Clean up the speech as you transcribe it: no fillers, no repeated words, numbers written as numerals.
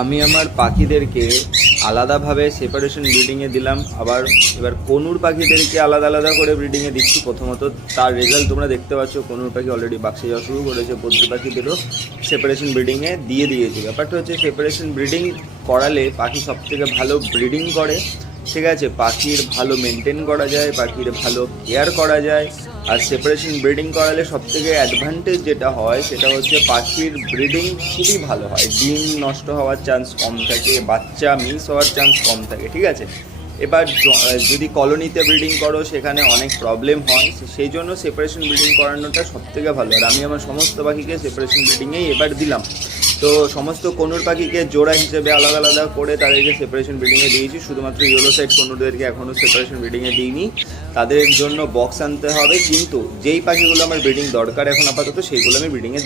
আমি আমার পাখিদেরকে আলাদাভাবে সেপারেশন ব্রিডিংয়ে দিলাম, আবার এবার কনুর পাখিদেরকে আলাদা আলাদা করে ব্রিডিংয়ে দিচ্ছি। প্রথমত তার রেজাল্ট তোমরা দেখতে পাচ্ছ, কনুর পাখি অলরেডি বাক্সে যাওয়া শুরু করেছে। পদ্ম পাখিদেরও সেপারেশন ব্রিডিংয়ে দিয়ে দিয়েছি। ব্যাপারটা হচ্ছে সেপারেশন ব্রিডিং করালে পাখি সবথেকে ভালো ব্রিডিং করে, ঠিক আছে, পাখির ভালো মেনটেন করা যায়, পাখির ভালো কেয়ার করা যায়। আর সেপারেশন ব্রিডিং করালে সবথেকে অ্যাডভান্টেজ যেটা হয় সেটা হচ্ছে পাখির ব্রিডিং খুবই ভালো হয়, ডিম নষ্ট হওয়ার চান্স কম থাকে, বাচ্চা মিস হওয়ার চান্স কম থাকে, ঠিক আছে। এবার যদি কলোনিতে ব্রিডিং করো সেখানে অনেক প্রবলেম হয়, সেই জন্য সেপারেশন ব্রিডিং করানোটা সবথেকে ভালো। আর আমি আমার সমস্ত পাখিকে সেপারেশন ব্রিডিংয়েই এবার দিলাম। তো সমস্ত কনুর পাখিকে জোড়া হিসেবে আলাদা আলাদা করে তাদেরকে সেপারেশন ব্রিডিংয়ে দিয়েছি। শুধুমাত্র ইয়েলো সাইড কনুরদেরকে এখনও সেপারেশন ব্রিডিংয়ে দিইনি, তাদের জন্য বক্স আনতে হবে। কিন্তু যেই পাখিগুলো আমার ব্রিডিং দরকার এখন আপাতত সেইগুলো আমি ব্রিডিংয়ে